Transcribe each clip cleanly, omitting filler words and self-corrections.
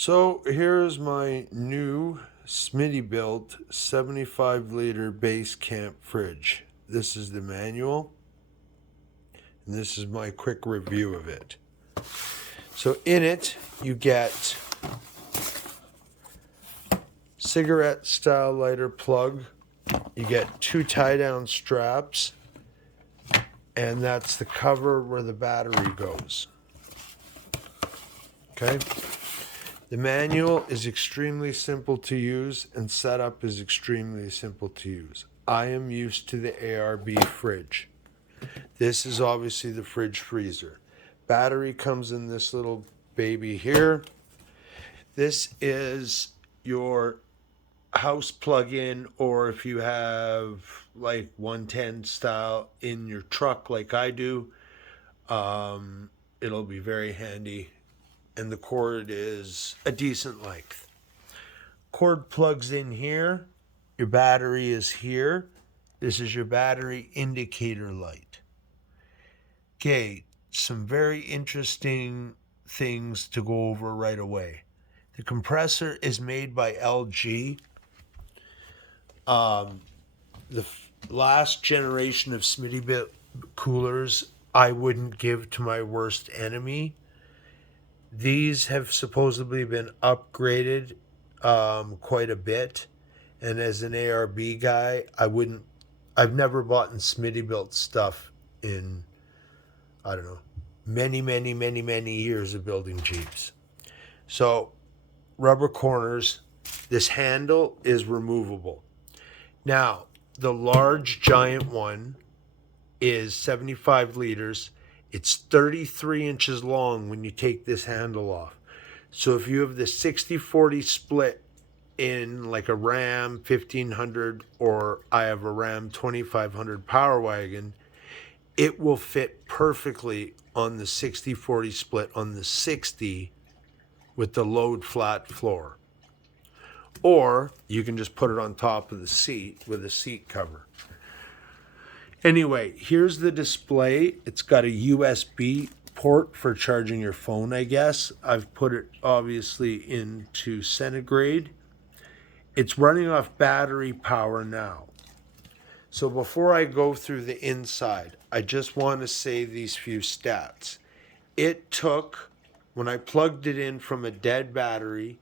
So here's my new Smittybilt 75-liter Basecamp fridge. This is the manual, and this is my quick review of it. So in it, you get cigarette style lighter plug, you get 2 tie-down straps, and that's the cover where the battery goes. Okay? The manual is extremely simple to use, and setup is extremely simple to use. I am used to the ARB fridge. This is obviously the fridge freezer. Battery comes in this little baby here. This is your house plug-in, or if you have like 110 style in your truck like I do, it'll be very handy. And the cord is a decent length. Cord plugs in here. Your battery is here. This is your battery indicator light. Okay, some very interesting things to go over right away. The compressor is made by LG. The last generation of Smittybilt coolers I wouldn't give to my worst enemy. These have supposedly been upgraded quite a bit, and as an ARB guy, I've never bought in Smittybilt stuff in, I don't know, many years of building Jeeps. So, rubber corners. This handle is removable. Now, the large giant one is 75 liters. It's 33 inches long when you take this handle off. So if you have the 60-40 split in like a Ram 1500, or I have a Ram 2500 Power Wagon, it will fit perfectly on the 60-40 split on the 60 with the load flat floor. Or you can just put it on top of the seat with a seat cover. Anyway, here's the display. It's got a USB port for charging your phone, I guess. I've put it obviously into centigrade. It's running off battery power now. So before I go through the inside, I just want to say these few stats. It took, when I plugged it in from a dead battery,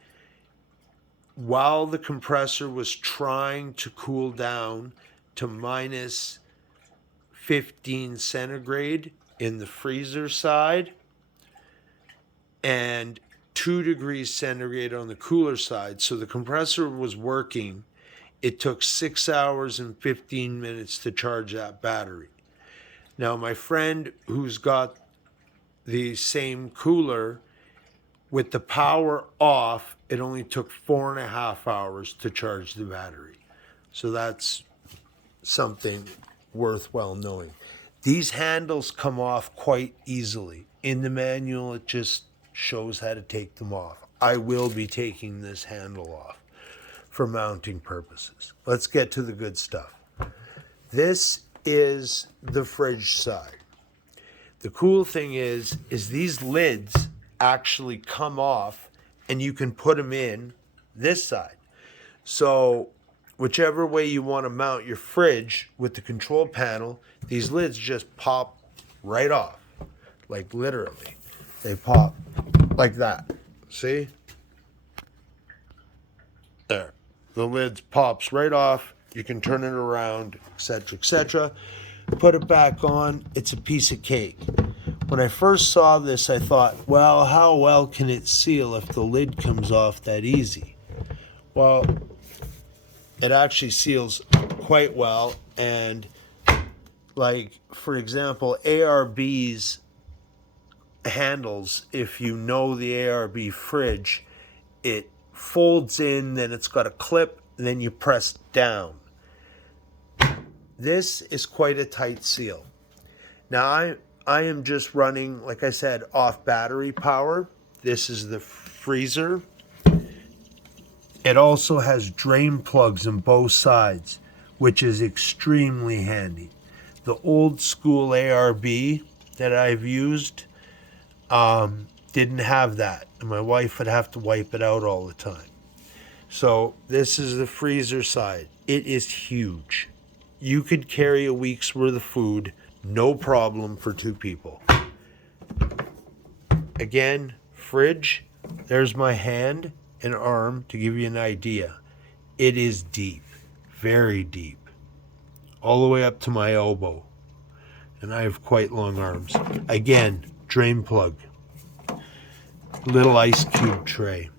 while the compressor was trying to cool down to minus 15 centigrade in the freezer side and 2 degrees centigrade on the cooler side. So the compressor was working. It took 6 hours and 15 minutes to charge that battery. Now, my friend who's got the same cooler, with the power off, it only took 4.5 hours to charge the battery. So that's something worthwhile knowing. These handles come off quite easily. In the manual, it just shows how to take them off. I will be taking this handle off for mounting purposes. Let's get to the good stuff. This is the fridge side. The cool thing is these lids actually come off, and you can put them in this side. So whichever way you want to mount your fridge with the control panel, these lids just pop right off. Like literally. They pop like that. See? There. The lid pops right off. You can turn it around, etc., etc. Put it back on. It's a piece of cake. When I first saw this, I thought, well, how well can it seal if the lid comes off that easy? Well, it actually seals quite well. And like, for example, ARB's handles, if you know the ARB fridge, it folds in, then it's got a clip, then you press down. This is quite a tight seal. Now, I am just running, like I said, off battery power. This is the freezer. It also has drain plugs on both sides, which is extremely handy. The old school ARB that I've used, Didn't have that, and my wife would have to wipe it out all the time. So this is the freezer side. It is huge. You could carry a week's worth of food, no problem, for 2 people. Again, fridge, there's my hand and arm to give you an idea. It is deep, very deep, all the way up to my elbow. And I have quite long arms. Again, drain plug, little ice cube tray.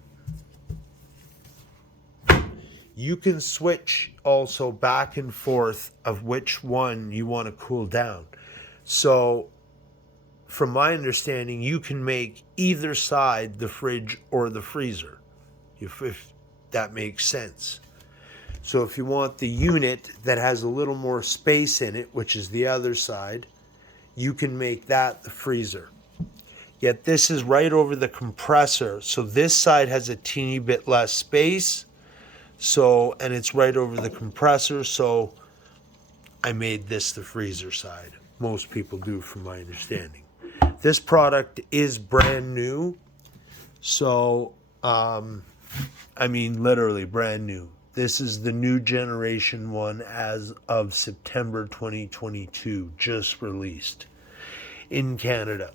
You can switch also back and forth of which one you want to cool down. So from my understanding, you can make either side the fridge or the freezer, if that makes sense. So if you want the unit that has a little more space in it, which is the other side, you can make that the freezer. Yet this is right over the compressor, so this side has a teeny bit less space. So, and it's right over the compressor, so I made this the freezer side. Most people do, from my understanding. This product is brand new, so I mean literally brand new. This is the new generation one as of September 2022, just released in Canada.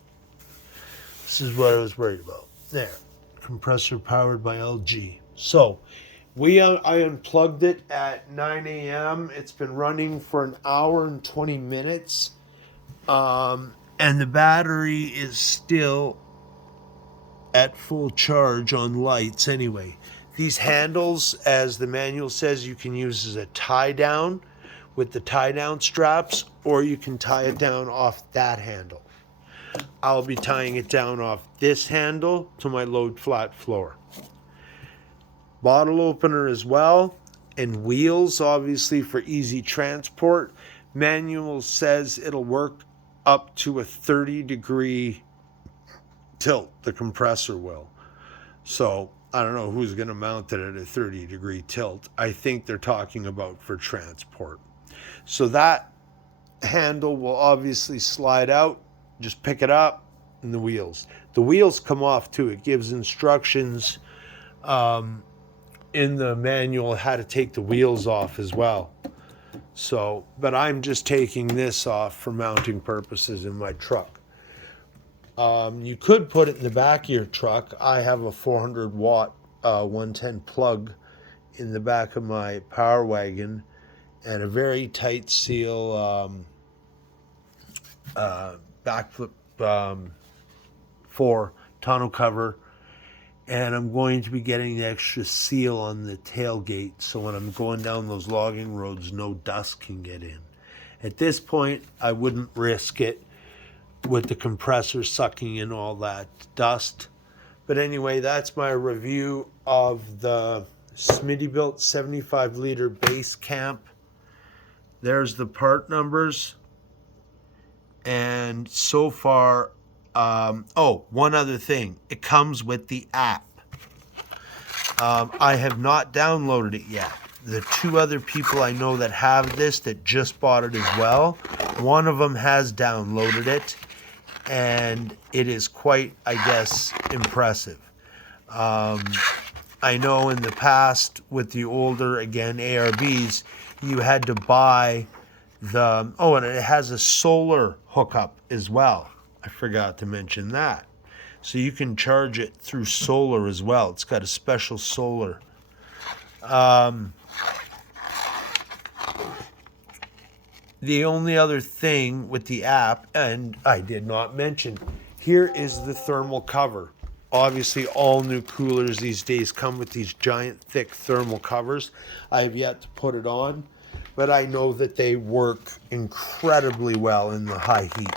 This is what I was worried about. There, compressor powered by LG. So I unplugged it at 9 a.m. It's been running for an hour and 20 minutes. And the battery is still at full charge on lights anyway. These handles, as the manual says, you can use as a tie down with the tie down straps, or you can tie it down off that handle. I'll be tying it down off this handle to my load flat floor. Bottle opener as well, and wheels obviously for easy transport. Manual says it'll work up to a 30-degree tilt, the compressor will. So I don't know who's going to mount it at a 30-degree tilt. I think they're talking about for transport. So that handle will obviously slide out. Just pick it up, and the wheels. The wheels come off too. It gives instructions in the manual how to take the wheels off as well. So, but I'm just taking this off for mounting purposes in my truck. You could put it in the back of your truck. I have a 400 watt 110 plug in the back of my Power Wagon, and a very tight seal backflip for tonneau cover. And I'm going to be getting the extra seal on the tailgate, so when I'm going down those logging roads, no dust can get in. At this point, I wouldn't risk it with the compressor sucking in all that dust. But anyway, that's my review of the Smittybilt 75L Basecamp. There's the part numbers. And so far, one other thing. It comes with the app. I have not downloaded it yet. The 2 other people I know that have this that just bought it as well, one of them has downloaded it, and it is quite, I guess, impressive. I know in the past with the older, again, ARBs, you had to buy and it has a solar hookup as well. I forgot to mention that. So you can charge it through solar as well. It's got a special solar. The only other thing with the app, and I did not mention, here is the thermal cover. Obviously, all new coolers these days come with these giant, thick thermal covers. I have yet to put it on, but I know that they work incredibly well in the high heat.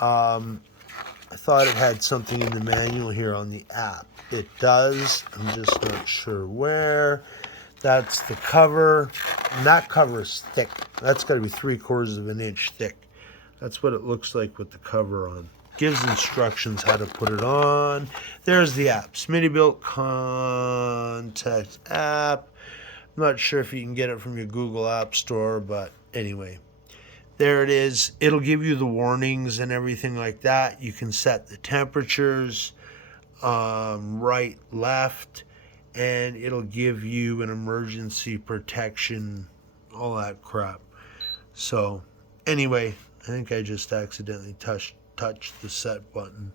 I thought it had something in the manual here on the app. It does. I'm just not sure where. That's the cover. And that cover is thick. That's got to be 3/4 of an inch thick. That's what it looks like with the cover on. Gives instructions how to put it on. There's the app. Smittybilt Contact app. I'm not sure if you can get it from your Google App Store, but anyway. there it is. It'll give you the warnings and everything like that. You can set the temperatures, right, left, and it'll give you an emergency protection, all that crap. So anyway, I think I just accidentally touched the set button.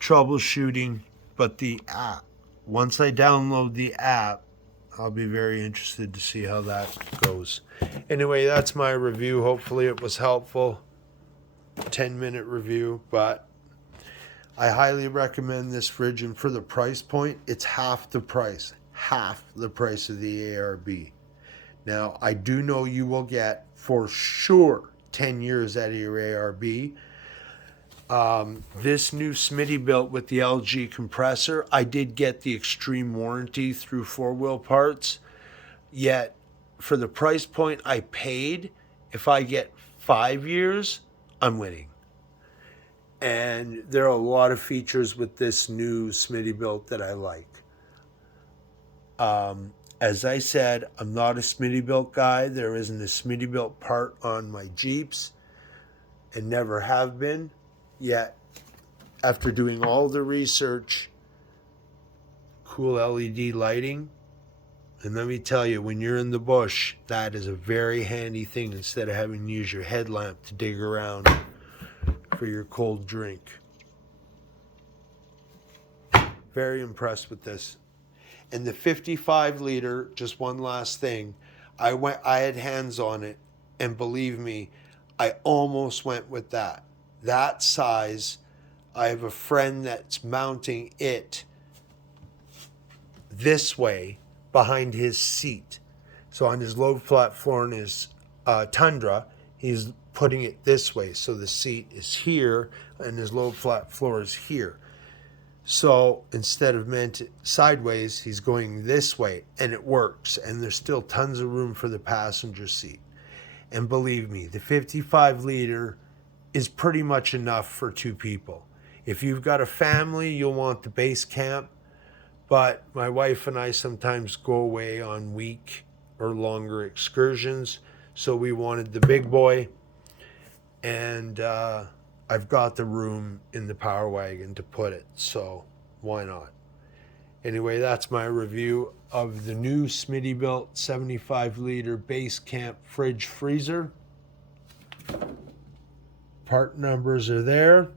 Troubleshooting, but the app, once I download the app, I'll be very interested to see how that goes. Anyway, that's my review. Hopefully it was helpful. 10-minute review, but I highly recommend this fridge, and for the price point, it's half the price of the ARB. Now, I do know you will get for sure 10 years out of your ARB. This new Smittybilt with the LG compressor, I did get the extreme warranty through 4-Wheel Parts, yet for the price point I paid, if I get 5 years, I'm winning. And there are a lot of features with this new Smittybilt that I like. As I said, I'm not a Smittybilt guy. There isn't a Smittybilt part on my Jeeps, and never have been. Yet, after doing all the research, cool LED lighting, and let me tell you, when you're in the bush, that is a very handy thing instead of having to use your headlamp to dig around for your cold drink. Very impressed with this. And the 55 liter, just one last thing, I had hands on it, and believe me, I almost went with that. That size. I have a friend that's mounting it this way behind his seat. So on his low flat floor in his Tundra, he's putting it this way. So the seat is here and his low flat floor is here. So instead of meant sideways, he's going this way, and it works. And there's still tons of room for the passenger seat. And believe me, the 55 liter is pretty much enough for 2 people. If you've got a family, you'll want the Basecamp. But my wife and I sometimes go away on week or longer excursions, so we wanted the big boy. And I've got the room in the Power Wagon to put it, so why not? Anyway, that's my review of the new Smittybilt 75 liter Basecamp fridge freezer. Part numbers are there.